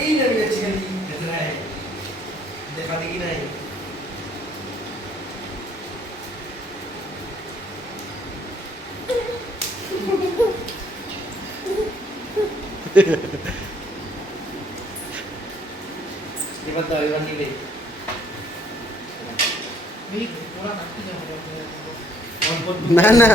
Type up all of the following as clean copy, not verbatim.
এই নামি যাচ্ছে খালি দেখা দেখি নাই এবার দাও এবার নিলে না না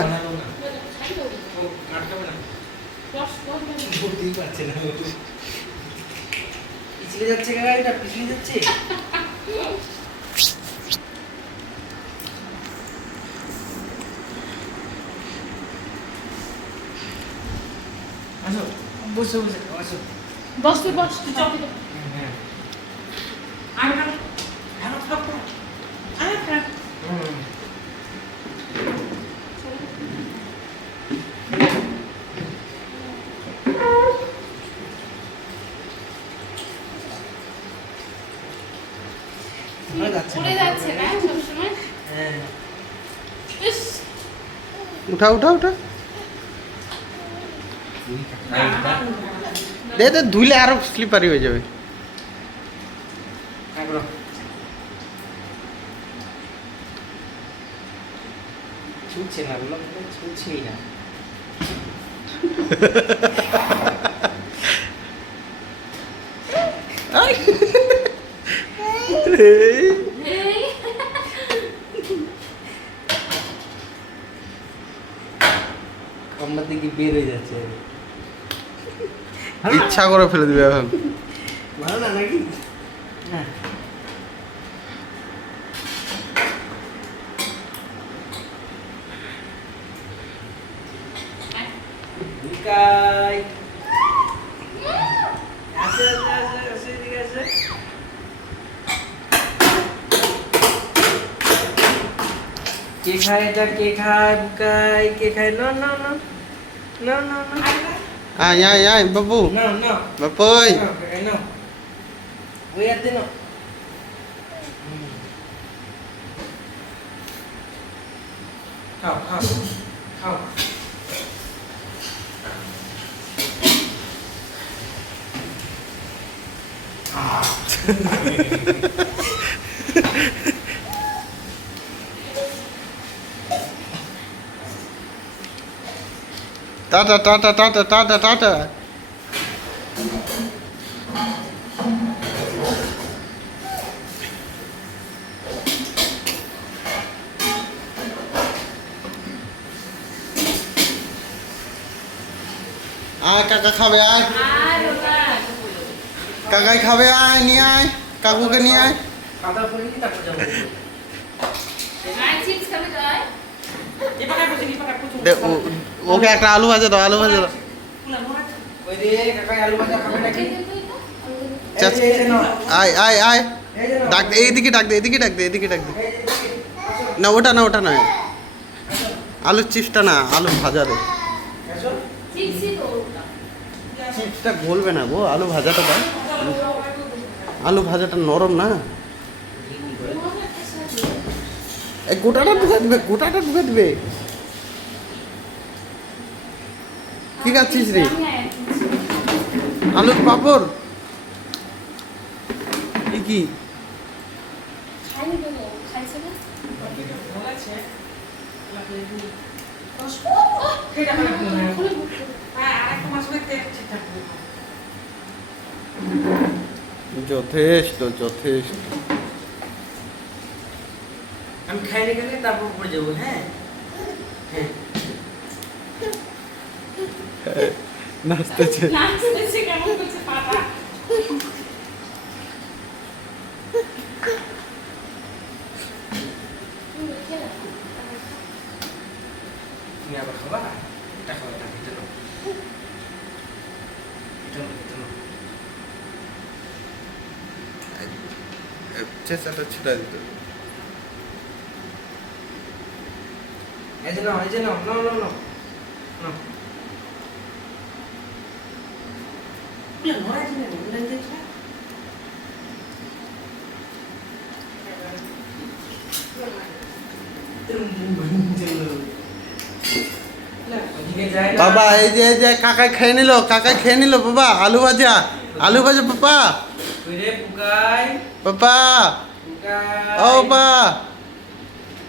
পিছলে যাচ্ছে গাড়িটা পিছলে যাচ্ছে আসো বসে বসে আসো বস চল হ্যাঁ আর খাও আর খা উড়ে যাচ্ছে না সবসময় হ্যাঁ ইস উঠা উঠা উঠা দে দে ধুইলে আরো স্লিপারি হয়ে যাবে ছুটছে না বললাম ছুটছেই না এই আমরা থেকে বের হয়ে যাচ্ছে ইচ্ছা করে ফেলে দিবে এখন ভালো না নাকি হ্যাঁ নিকাই আসে এদিকে আসে কে খায় এটা কে খায় বুকাই কে খায় না না না না না না আয় আয় আয় বাবু না না বাপুই না না ওই আর দিন খাও খাও খাও tata tata tata tata tata আয় কাকা খাবে আয় আর ওটা কাকাই খাবে আয় নিয়ে আয় কাকুকে নিয়ে আয় খাওয়া করে কি তারপর যাবো আর চিপস খাবে তাই দে ওকে একটা আলু ভাজা দাও আলু ভাজা দাও ওই রে কাকা আলু ভাজা খাবে নাকি চাচ এই যে নাও আয় আয় আয় এই যে নাও ডাক দে এইদিকে ডাক দে এদিকে ডাক দে এদিকে ডাক দে না ওটা না ওটা নয় আলুর চিপসটা না আলু ভাজা দে আসো চিপসই তো ওটা চিপসটা গলবে না গো আলু ভাজাটা দাও আলু ভাজাটা নরম না এই গোটাটা ঢুকে দিবে কি খাচ্ছিস রে আলুর পাপড় এ কি খাইনি দেবো খাইছে না যথেষ্ট যথেষ্ট আমি খাইলে গেলে তারপর পড়ে যাবো হ্যাঁ হ্যাঁ নাচতেছে নাচতেছে কেমন করছে পাটা তুমি আবার খাবা এটা খাবা এটা এটা নাও এটা নাও এটা নাও চেষ্টাটা ছিটা দিতে এই যে নাও নাও নাও নাও নাও ঘোরা দিলে ঘোরা দিলে বাবা এই যে কাকাই খেয়ে নিল বাবা আলু ভাজা আলু ভাজা পাপা কই রে পুকাই পাপা পুকাই ও পা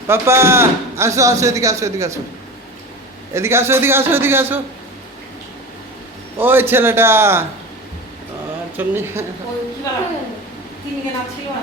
পাপা আসো আসো এদিকে আসো এদিকে আসো এদিকে আসো এদিকে আসো এদিকে আসো ওই ছেলেটা চলনি ওই কি বলা? 3 কে নাম ছিল না?